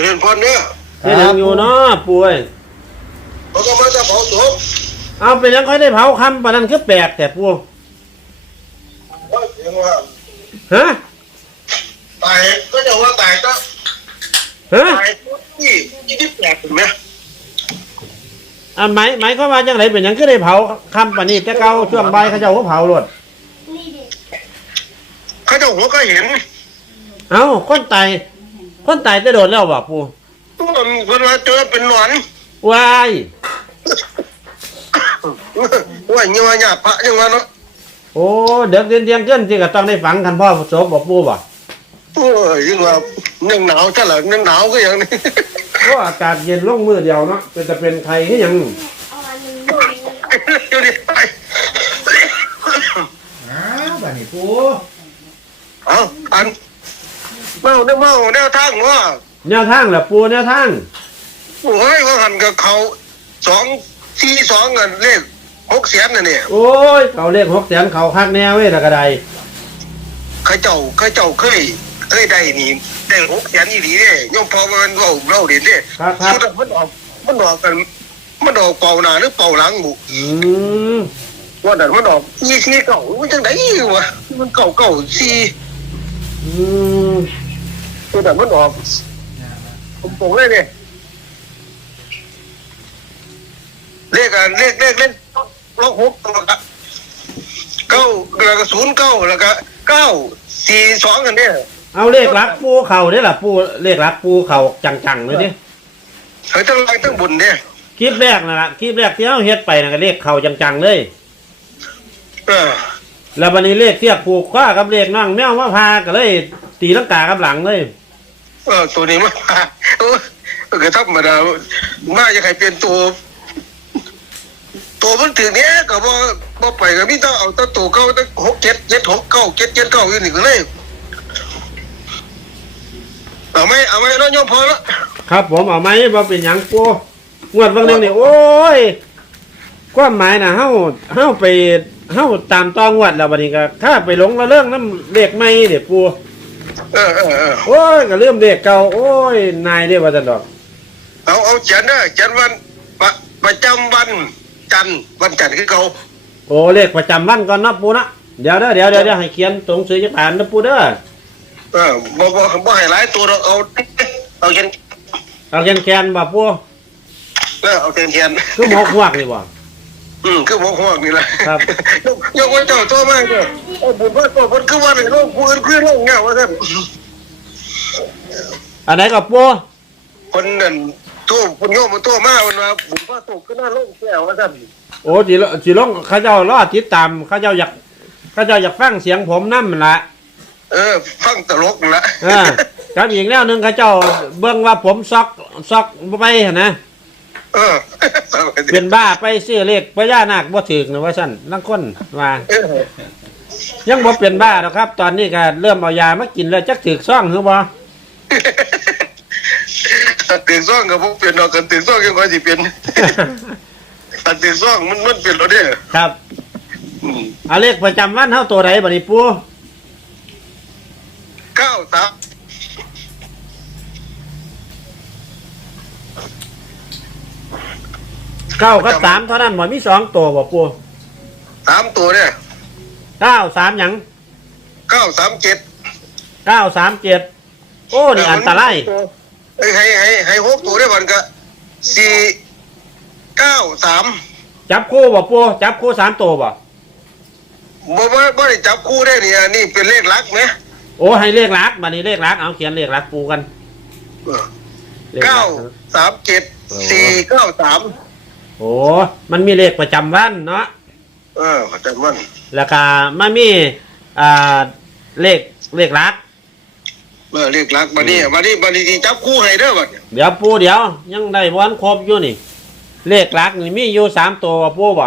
เรียนพรเนี่ยเฮ็ดหยังอยู่เนาะป่วยเขาก็มาจะเผาศพเอาไปยังค่อยได้เผาคำปานนั้นคือแปลกแต่ปูว่าเสียงว่าฮะตายก็จะว่าตายก็ฮะตายที่ที่ที่แปลกถูกไหมอันไหมไหมเขามว่าจังไรเป็นหยังคือได้เผาคำปานนี้แต่เก่าช่วงบ่ายเขาเจ้าก็เผารถเขาเจะหัวก็เห็น เอ้าคนตาย คนตายจะโดนแล้วบ่ปูมันคนมาเจอเป็นหนอนวายว่าเงี้ยหยาพระยังว่าเนาะโอ้เด็กเรียนเที่ยงเกินที่ก็ต้องได้ฝังกันพ่อโสบ่ปูบ่โอ้ยยังว่ายังหนาวซะเหรอยังหนาวก็อย่างนี้โอ้อากาศเย็นลงมือเดียวเนาะเป็นจะเป็นใครที่ยังอยู่ดิไปอ้าวบัดนี้ปูเอาอัน เมาเนี่ยเมาแนวทางว่าแนวทางล่ะปูแนวทางโอ้ยว่าหันกับเขาสองสี่สองเงินเลขหกแสนน่ะเนี่ยโอ้ยเขาเลขหกแสนเขาคักแนวเว้ยละกระไดเข้าเจ้าเข้าเจ้าเคยเคยได้นี่ได้หกแสนอีหลีเนี่ยย่อมพอมันเล่าเล่าเด่นเนี่ยครับครับชุดมันออกมันออกกัน มันออกเป่าหน้าหรือเป่าหลังบุอืมว่าแต่นมันออกยี่สี่เก่ามันจังไดวะมันเก่าเก่าสี่อืม ตัวแต่นมันออกผมบอกเลยเนี่ยเลขกันเลขเลขเลขล็อกหกตัวละเก้าแล้วก็ศูนย์เก้าแล้วก็เก้าสี่สองกันเนี่ยเอาเลขรักปูเข่าได้ล่ะปูเลขรักปูเข่าจังๆเลยดิเฮ้ยทั้งล่างทั้งบนเนี่ยคลิปแรกนะล่ะคลิปแรกที่เราเฮ็ดไปนะก็เลขเข่าจังๆเลยเออแล้ววันนี้เลขเทียบผูกคว้ากับเลขนั่งแมวมาพาก็เลย ตีลังกากับหลังเลย เออตัวนี้มาเออก็ธรรมดามาจะใครเป็นตัว ตัวมันถึงเนี้ยก็บ่บ่ไปก็มีต้องเอาตั้ตัวเก้าตั้งหกเจ็ดเจ็ดหกเก้าเจ็ดเจ็ดเก้าอยู่นี่ก็เลยเอาไหมเอาไหมน้องโยมพอแล้วครับ ผมเอาไหมบ่เป็นหยังปูงวดบางเรื่องนี่โอ้ยความหมายนะเฮาเฮาไปเฮาตามตองวดแล้วบัดนี้ก็ถ้าไปหลงละเรื่องน้ำเลขใหม่เด้ปู เออเออเออโอ้ยก็เริ่มเลขเก่าโอ้ยนายเด้ว่าซั่นดอก เอาเอาเขียนเด้อเขียนวันประประจำวันจันทร์วันจันทร์คือเก่าโอ้เลขประจำวันก่อนเนาะปูนะเดี๋ยวเด้อเดี๋ยวเดี๋ยวเดี๋ยวให้เขียนตรงสือจักอ่านนะปูเด้อเออบ่บ่บ่ให้หลายตัวเราเอาเอาเขียนเอาแคนแคนบ่ปูเออเอาเขียนเขียนคือหมกหวกนี่บ่ อืมคือหมกหวกนี่แหละครับยกยกไว้เจ้าตัวมากเลยโอ้บุญพระตัวมันคือว่าในโลกผู้อื่นคือโลกเงาว่าท่านอันไหนก็ปูคนนั่นตัวคนโยมมันตัวมากมันว่าบุญพระตัวก็น่าโลกแก้วว่าท่านโอ้สิลสิลงเขาเจ้ารอติดตามเขาเจ้าอยากเขาเจ้าอยากฟังเสียงผมนำล่ะเออ ฟังตลกนั่นละเออครับอีกแนวหนึงเขาเจ้าเบิ่งว่าผมซอกซอกบ่ไปหั่นนะ เออเป็นบ้าไปซื้อเลขพญานาคบ่ถึกนะว่าซั่นลางคนว่าเออยังบ่เป็นบ้าหรอกครับ ตอนนี้ก็เริ่มเอายามากินแล้วจักถึกซ่องหรือบ่ตื่นซ่องกับพวกเปลี่ยนดอกกันตื่นซ่องยังไงสิเป็นอันตื่นซ่องมันมันเปลี่ยนแล้วเนี่ยครับอืมเอาเลขประจำวันเฮาตัวใดบัดนี้ปู่เก้าสาม เก้ากับสามเท่านั้นบ่มีสองตัวบ่ปู่สามตัวเนี่ยเก้าสามหยังเก้าสามเจ็ดเก้าสามเจ็ดโอ้นี่อันตรายเอ้ยให้ให้ให้หกตัวได้บันก็สี่เก้าสามจับคู่บ่ปู่จับคู่สามตัวบ่บ่บ่บ่ได้จับคู่ได้เนี่ยนี่เป็นเลขลักไหมโอ้ให้เลขลักบัดนี้เลขลักเอาเขียนเลขลักปู่กันเออเลขลัเก้าสามเจ็ดสี่เก้าสาม โอ้มันมีเลขประจำวันเนาะเออเข้าใจมันแล้วก็มันมีอ่าเลขเลขลัก เออเลขลักบันนี้บันนี้บันนี้ที่จับคู่ให้เด้อบัดเนี่ยเดี๋ยวปู่เดี๋ยวยังได้วันครบอยู่นี่ เลขลักนี่มีอยู่สามตัวบ่ปู่บ่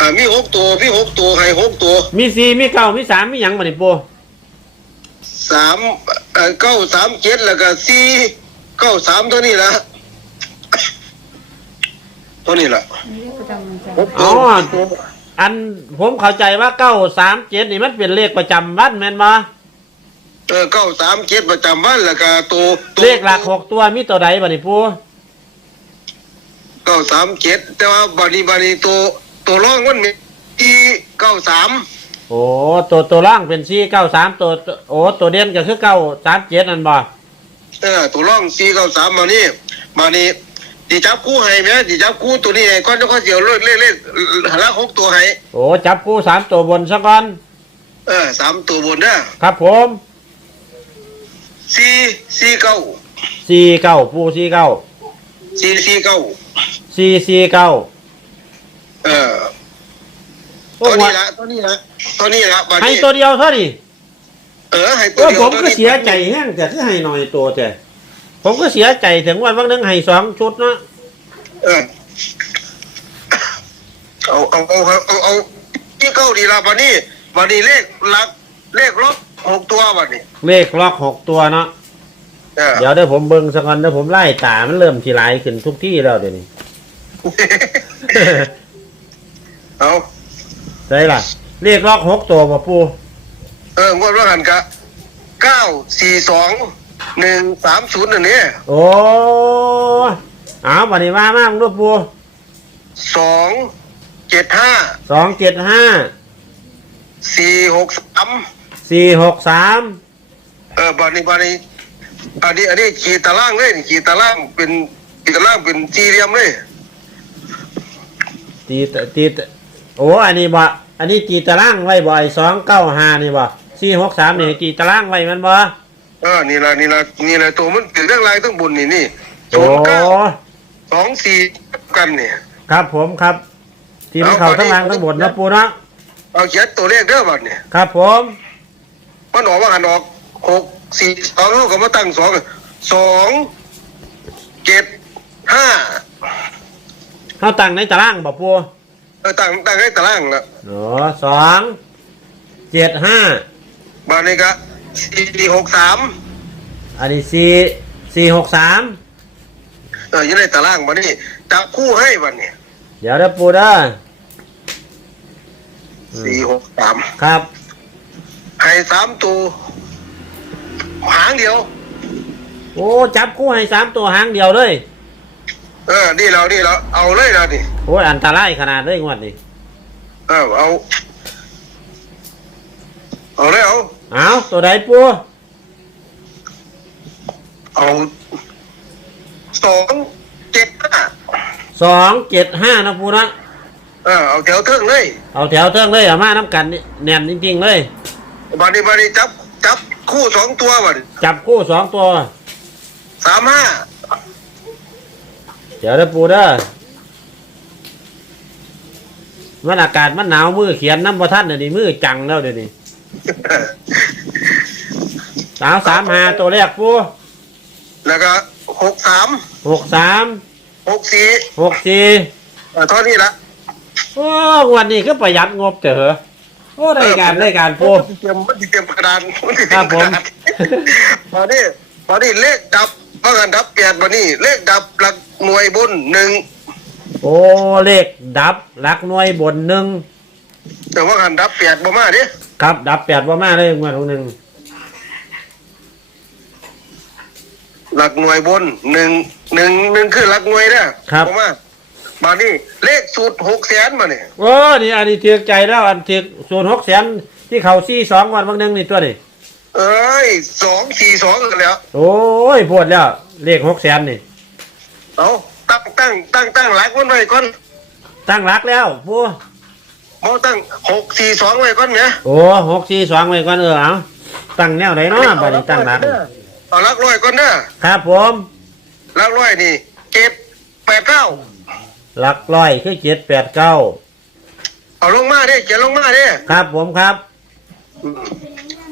อ่ามีหกตัวมีหกตัวให้หกตัวมีสี่มีเก้ามีสามมีหยังบัดนี้ปู่สามเอ่อเก้าสามเจ็ดแล้วก็สี่เก้าสามตัวนี้ละ ตัวนี้ละหกอ๋ตัอวอันผมเข้าใจว่าเก้าสามเจ็ดนี่มันเป็นเลขประจำวันแม่นบ่เออเก้าสามเจ็ดประจำวันแล้วก็ตัวตัวเลขหลักหกตัวมีตัวใดบัดนี้ปูเก้าสามเจ็ดแต่ว่าบานีบานีตัวตัวร่องมันมีที่เก้าสามโอ้ตัวตัวล่างเป็นสี่เก้าสามตัวตัวโอ้ตัวเด่นก็คือเก้าสามเจ็ดนั่นบ่เออตัวร่องสี่เก้าสามมานี่มานี่ ดีจับคู่ให้ไหมดีจับคู่ตัวนี้ให้ก้อนจะข้อเสียวเลขเลขเลขหาละหกตัวให้โอ้จับคู่สามตัวบนซะก่อนเออสามตัวบนนะครับผมสี่สี่เก้าสี่เก้าปูสี่เก้าสี่สี่เก้าสี่สี่เก้าเออโอ้ตัวหัวนี้ละตัวนี้ละตัวนี้ละบาให้นี้ตัวเดียวเท่านี้เออให้ตัวโอ้เดียวผมตัวก็นี้เสียใจแห้งแต่ที่ให้หน่อยตัวแต่ ผมก็เสียใจถึงวันวันหนึงให้สองชุดเนาะเออเอาเอาเอาเอาเอาเอาที่เก้าดีละบานี้บานี้เลขหลักเลขลบหกตัวบานี้เลขล็อกหกตัวเนาะเออ เดี๋ยวเดี๋ยวผมเบิ่งสักก่อนเดี๋ยวผมไล่ตามันเริ่มทีไรขึ้นทุกที่แล้วเดี๋ยวนี้ เอาได้ล่ะเลขล็อกหกตัวป่ะปูเอองวดว่าหันกะเก้าสี่สอง หนึ่งสามศูนย์อันนี้โอ้เอาบันนี้มามากด้วยปูสองเจ็ดห้าสองเจ็ดห้าสี่หกสามสี่หกสามเออบานี้บานี้อันนี้อันนี้ขีดตารางเลยนี่ขีดตารางเป็นขีดตารางเป็นสี่เหลี่ยมเลยตีตีโอ้อันนี้บ่อันนี้จีตารางไว้บ่ไอ้สองเก้าห้านี่บ่สี่หกสามนี่จีตารางไว้มันบ่ เออนี่ละนี่ละนี่ละตัวมันเป็นเรื่องลายทั้งบนนี่นี่โอ้ศูนย์เก้าสองสี่กันเนี่ย ครับผมครับ ทีมนเขาทั้งล่างทั้งบนนะปูเนาะเอาเขียนตัวเลขเด้อบัดเนี่ยครับ ผมมันออกว่าหันออกหกสี่สองเท่ากับมาตั้งสองสองเจ็ดห้าเขาตั้งในตารางบ่ปูเออตั้งตั้งให้ตารางละโอ้สองเจ็ดห้าบาทนี้ก็ สี่หกสามอันนี้สี่สี่หกสามเอออยังในตารางบัดนี้จับคู่ให้บัดเนี่ยเดี๋ยวเด้อปูเด้ออืมสี่หกสามครับให้สามตัวหางเดียว โอ้จับคู่ให้สามตัวหางเดียวเลยเออนี่เรานี่เราเอาเลยนะนี่โอ้ยอันตรายขนาดเลยงวดนี้เออเอา เอาเลยเอา เอาตัวใดปูเอาสองเจ็ดห้าสองเจ็ดห้านะปูนะเออเอาแถวเทิงเลยเอาแถวเทิงเลยเอามาน้ำกันนี่แน่นจริงๆเลยบานี้บานี้จับจับคู่สองตัวบัดจับคู่สองตัวสามห้าเดี๋ยวเด้อปูเด้อมันอากาศมันหนาวมือเขียนน้ำประทัดเดี๋ยวนี้มือจังแล้วเดี๋ยวนี้ สาวสามหาตัวแรกปูแล้วก็หกสามหกสามหกสี่หกสี่เออเท่านี้ละโอ้วันนี้ก็ประหยัดงบเถอะโอ้ได้การได้การปูมันสิเตรียมมันสิเตรียมกระดานมันสิเตครีรัยบมผกมระดานตอนนี้ตอนนี้เลขดับเพราะกันดับแปดมานี่เลขดับหลักหน่วยบนหนึ่งโอ้เลขดับหลักหน่วยบนหนึ่งแต่ว่ากันดับแปดบ่มาดิ ครับ ดับแปดว่ามาเลยงวดของหนึ่งหลักหน่วยบนหนึ่งหนึ่งหนึ่งคือหลักหน่วยเด้อบ่มามานี่เลขสูตรหกแสนมาเนี่ยโอ้นี่อันนี้เถือกใจแล้วอันเถือกส่วนหกแสนที่เขาซี่สองวันบางหนึงนี่ตัวนี่เอ้ยสองสี่สองกันแล้วโอ้ยปวดแล้วเลขหกแสนนี่ เอาตั้งตั้งตั้งตั้งหลักมันไว้ก่อนตั้งหลักแล้วปู บ่ตั้งหกสี่สองไว้ก่อนเนี่ยโอ้หกสี่สองไว้ก่อนเออเอาตั้งแนวไหนเนาะบัดนี้ตั้งหลักเอาหลักร้อยก่อนเด้อครับผมหลักร้อยนี่เจ็ดแปดเก้าหลักร้อยคือเจ็ดแปดเก้าเอาลงมาเด้เขียนลงมาเด้ครับผมครับ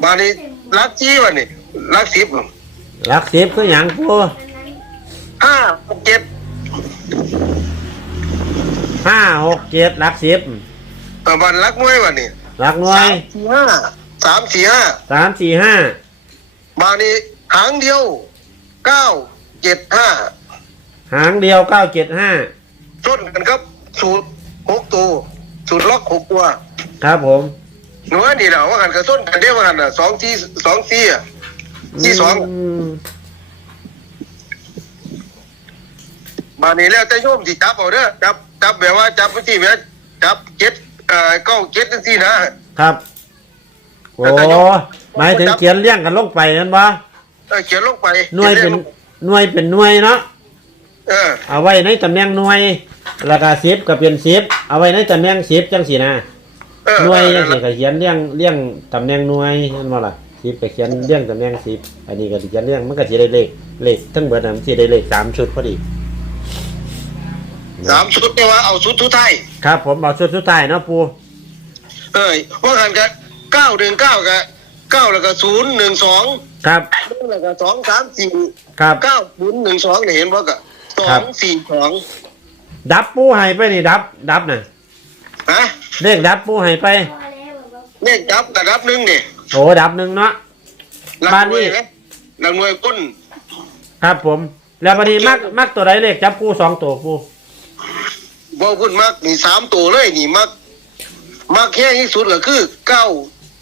บานี้หลักจี้วันนี่หลักสิบหลักสิบคืออย่างปูห้าหกเจ็ดห้าหกเจ็ดหลักสิบ เออบันหลักหน่วยวันนี่หลักหน่วยสี่ห้าสามสี่ห้าสามสี่ห้าบานี้หางเดียวเก้าเจ็ดห้าหางเดียวเก้าเจ็ดห้าชนกันครับ สูตรหกตัวสูตรล็อกหกตัวครับผมหนูว่านี่แหละว่ากันกระส้นกันเดียวว่ากันอะสองที่สองที่อะที่สองมมานี่แล้วแต่โยมที่จับเอาเด้อจับจับแบบว่าจับไปที่แม่จับเจ็ด เอ่อเก้าเจ็ดจังซี่นะครับ โอ้หมายถึงเขียนเลี้ยงกันลงไปนั่นบ่เออเขียนลงไปหน่วยเป็นขีลงหน่วยเป็นหน่วยเนาะเออเอาไว้ในตำแหน่งหน่วยราคาสิบก็เป็นสิบเอาไว้ในตำแหน่งสิบจังสีนะเออหน่วยเอจัองสีก็เขียนเลี้ยงเลี้ยงตำแหน่งหน่วยนั่นบ่ล่ะสิบก็เขียนเลี้ยงตำแหน่งสิบอันนี้ก็สิเขียนเลี้ยงมันก็สิได้เลขเลขทั้งเบิดน่ะมันสิได้เลขสามชุดพอดีสามชุดเนี่ยว่าเอาชุดทุกไทายครับ ผมเอาชุดสุดท้ายเนาะปู เอ้ยว่าหันกันเก้าหนึ่งเก้ากับเก้าแล้วก็ศูนย์หนึ่งสองครับ แล้วก็สองสามสี่ครับ เก้าศูนย์หนึ่งสองเนี่ยเห็นบ่กะสอครังบสี่สองดับปูให้ไปนี่ดับ ดับน่ะฮะเลขดับปูให้ไปเลขดับกับดับหนึ่งเนี่ยโอ้ดับหนึ่งเนาะหลักบ้านหน่วยนี่นะหลักหน่วยก้นครับผม แล้วบัดนี้มักมักตัวใดเลขจับปูสองตัวปูบ่พุ่นมักนี่สามตัวเลยนี่มัก มักแค่ที่สุดก็คือเก้า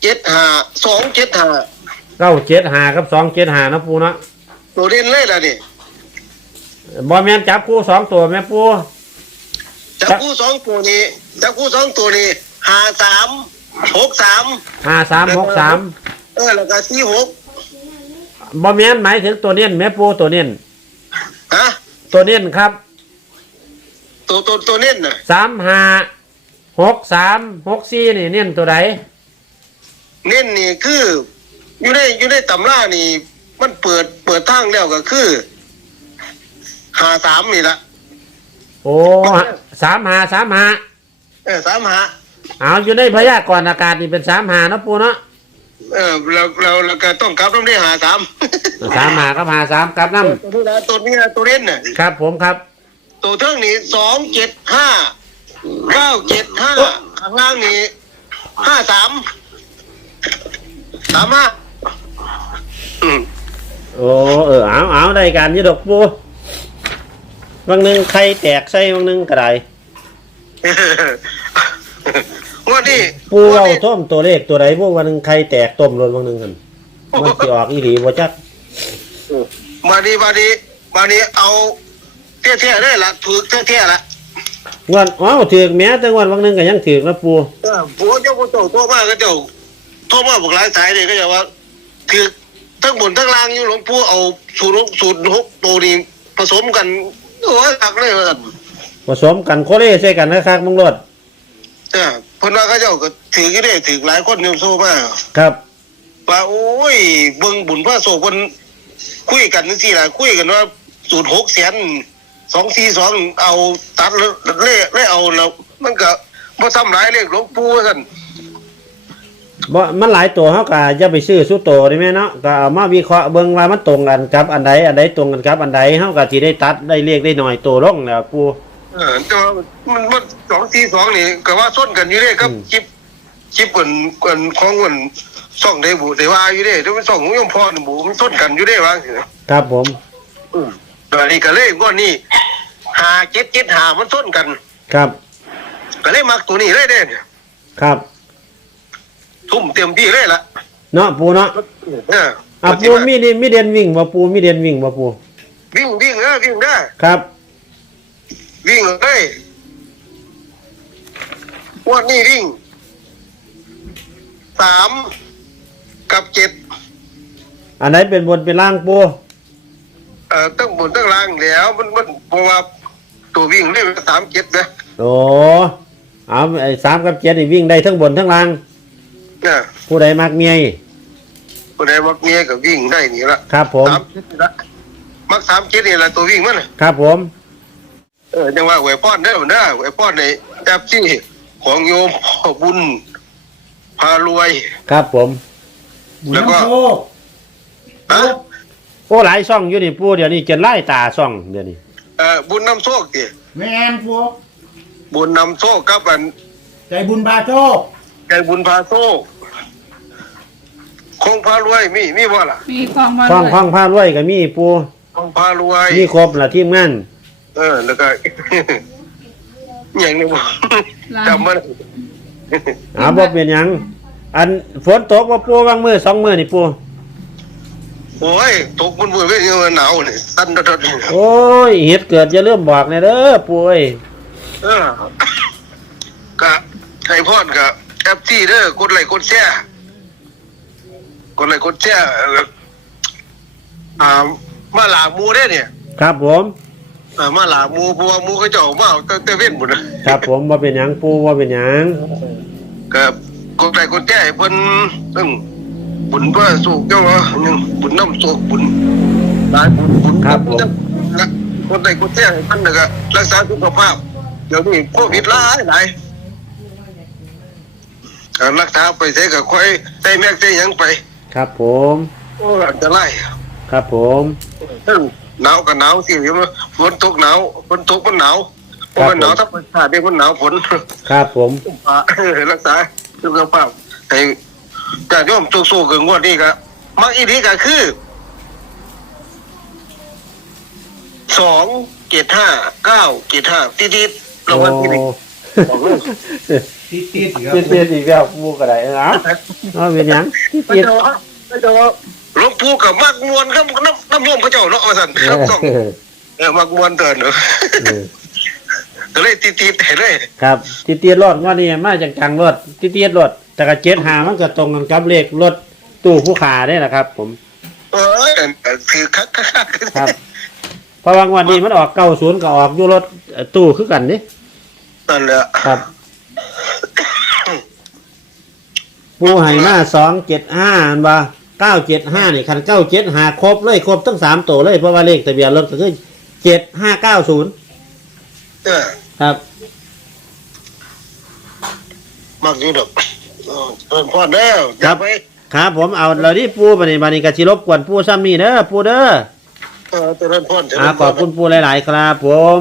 เจ็ดห้าสองเจ็ดห้าเก้าเจ็ดหากับสองเจ็ดหานาะปูเนาะตัวเด่นเลยล่ะนี่บอแมนจับคู่สองตัวแม่ปูจับคู่สองตัวนี้จับคู่สองตัวนี้ห้าสามหกสามห้าสามหกสามเออแล้วก็สี่หกบอแมนหมายถึงตัวเน้นแม่ปูตัวเน้นฮะตัวเน้นครับ ตัวตัวตัวเน้นน่ะสามห้า หกสามหกสี่นี่เน้นตัวใดเน้นนี่คืออยู่ในอยู่ในตำรานี่ มันเปิดเปิดทางแล้วก็คือหาสามนี่ละโอ้สามห้าสามห้าเออสามหาเอาอยู่ในพยากรณ์อากาศนี่เป็นสามห้านาะปูเนาะเออเราเราเราก็ต้องกลับต้องได้หาสามสามห้ากับห้าสามครับน้ตัวนี้นะตัวนี้นะตัวเล่นน่ะำครับผมครับ ตัวเท่งนี้สองเจ็ดห้า เก้าเจ็ดห้าข้างล่างนี้ห้าสามสามห้าอืมโอ้เออเอาเอาได้การอยี่ดอกปูบางหนึ่งใครแตกใส่บางหนึ่งกระไดงวดนี้ปูเอาท่มตัวเลขตัวใดพวกวันหนึ่งใครแตกต้มรถบางหนึ่งกันมันสิออกอีหลีบ่จักมาดีมาดีมาดีเอาเท่ๆได้ละถูกเท่ๆละ งวันอ้าวถือกแม้แต่งวันบางหนึ่งก็ยังถือกนะปูเออผัวเจ้าผู้โตโทรมาก็เจ้าโทรมาบอกหลายสายเลยก็จะว่า คือทั้งบนทั้งล่างอยู่หลวงปู่เอาสูตรหกสูตรหกตัวนี้ผสมกันโอ้ยหักเลยว่าซั่นผสมกันโคเล่ใส่กันนะครับมึงรถเออเพิ่นว่าเขาเจ้าก็ถือกี่ได้ถือหลายคนโยมโซมาครับ ว่าโอ้ยเบิ่งบุญพระโสเพิ่นคุยกันจังซี่ล่ะคุยกันว่าสูตรหกแสน สองสี่สองเอาตัดแล้วเล่เล่เอาแล้วมันก็บ่ทำหลายเลขหลวงปู่ว่าซั่นบ่มันหลายตัวเฮาก็อย่าไปซื้อสู้โตได้แม่เนาะก็เอามาวิเคราะห์เบิ่งว่ามันตรงกันกับอันใดอันใดตรงกันกับอันใดเฮาก็สิได้ตัดได้เลขได้หน่อยตัวลงแล้วปูเออแต่ว่ามันมันสองสี่สองนี่ก็ว่าส้นกันอยู่เด้ครับอืมชิปชิปกันกันของกันส่องได้บุแต่ว่าอยู่เด้แต่มันส่องของยมพ่อนี่บุมันส้นกันอยู่เด้ว่าสิครับผมอืมต อนนี้ก็เลยงวดนี้หาเจ็ดเจ็ดหามันส้นกัน ครับ ก็เลยมักตัวนี้เลยเด้ครับทุ่มเต็มที่เลยล่ะเนาะปูเนาะเอออะปูมีนี่มีเด่นวิ่งบ่ปูมีเด่นวิ่งบ่ปูวิ่งวิ่งเออวิ่งเด้อครับ วิ่งเลยงวดนี้วิ่งสามกับเจ็ดอันไหนเป็นบนเป็นล่างปูเอ่อตั้งบนตั้งล่างแล้ว มันมันเพราะว่าตัววิ่งเรียกสามเจ็ดนะโอ้เอาไอ้สามกับเจ็ดนี่วิ่งได้ทั้งบนทั้งล่างเนี่ยผู้ใดมักเมียคนใดมักเมียก็วิ่งได้นี่ละครับผมสามเจ็ดนี่ละมักสามเจ็ดนี่ละตัววิ่งมันน่ะครับผม เออจังว่าไหวป้อนเด้อมันเด้อไหวป้อนในแอปที่ของโยมพ่อบุญพารวย ครับผมแล้วก็ฮะโอ้หลายช่องอยู่นี่ปูเดี๋ยวนี้จะไล่ตาช่องเดี๋ยวนี้เอ่อบุญนำโชคดิแมนพวกบุญนำโชคกับอันใจบุญบาโชคใจบุญพาโชคคงพารวยมีมีบ่ล่ะมีความมาคล้องด้วยคล้องผ้ารวยก็มีปูคงพารวยมีครบละทีมงานเออแล้วก็ อย่างนี้บ่ลา จำมันอาบ่เป็นหยัง อันฝนตกว่าปูบางมือสองมือนี่ปู โอ้ยตกมันมือไม่เยอะหนาวนี่สั้นดดๆโอ้ยเหตุเกิดอย่าลืมบอกเนี่ยเด้อปุ้ยเออกะไอพอดกะแอปที่เด้อกดไลค์กดแชร์กดไลค์กดแชร์เอ่ออ่ามาหลาหมูได้เนี่ยครับผมอ่ามาหลาหมูเพราะว่าหมูเขาเจ้ามาเอาตั้งแต่เว้นหมดนะครับผมว่าเป็นหยังปูว่าเป็นหยังกะกดไลค์กดแชร์ให้เพิ่นซึ่ง บุญเพื่อสุขเจ้าว่าหยังบุญน้ำสุขบุญหลายบุญบุญครับผมนะกดไลค์กดแชร์ให้เพิ่นนะก็รักษาสุขภาพ เดี๋ยวนี้โควิดหลายหลายการรักษาไปใช้กับค่อยใส่แม็กใส่หยังไปครับผม โอ้อันตราย ครับผม ซึ่งหนาวกับหนาวสิเห็นไหมฝนตกหนาวฝนตกมันหนาวเพราะมันหนาวธรรมชาติเนี่ยมันหนาวฝนครับผม อ่ารักษาสุขภาพให้ การย่อมสู้ๆกับงวดนี้ก็มักอีนี้ก็คือสองเจ็ดห้าเก้าเจ็ดห้าติดๆรางวัลที่หนึ่งติดติดๆครับเป็นเป็นอีกแล้วปูก็ได้เอ้าเอาเป็นหยังที่ไม่ติดเจอไม่เจอหลวงปู่กับมักมวนครับน้ำน้ำร่วมพระเจ้าเนาะว่าสันเอครับอต้องเออมักมวนเตือนเนอะเออก็เลยตีตีแต่เลย ครับติดเตียรถว่านี่มาจากจังรถติดเตียรถ แต่ก็เจ็ดหามันก็ตรงกันกับเลขรถตู้ผู้ขาได้แหละครับ ผมเออคือคักคักคักครับเพราะบางวันนี้มันออกเก้าศูนย์ก็ออกอยู่รถเอ่อตู้คือกันนี่นั่นแหละครับปูไห่มาสองเจ็ดห้าอันว่าเก้าเจ็ดห้านี่คันเก้าเจ็ดหาครบเลยครบทั้งสามตัวเลยเพราะว่าเลขทะเบียนรถก็คือเจ็ดห้าเก้าศูนย์เออครับมักอยู่ดอก เออเพิ่นพ่อแล้วอย่าไปครับผมเอาเราที่ปูบันนี้บันนี้กะชิรบกวนปูซ้ำนี่เด้อปูเด้อเออเจริญพรเจริญพรอ่าขอบคุณปูหลาย ๆ ครับผม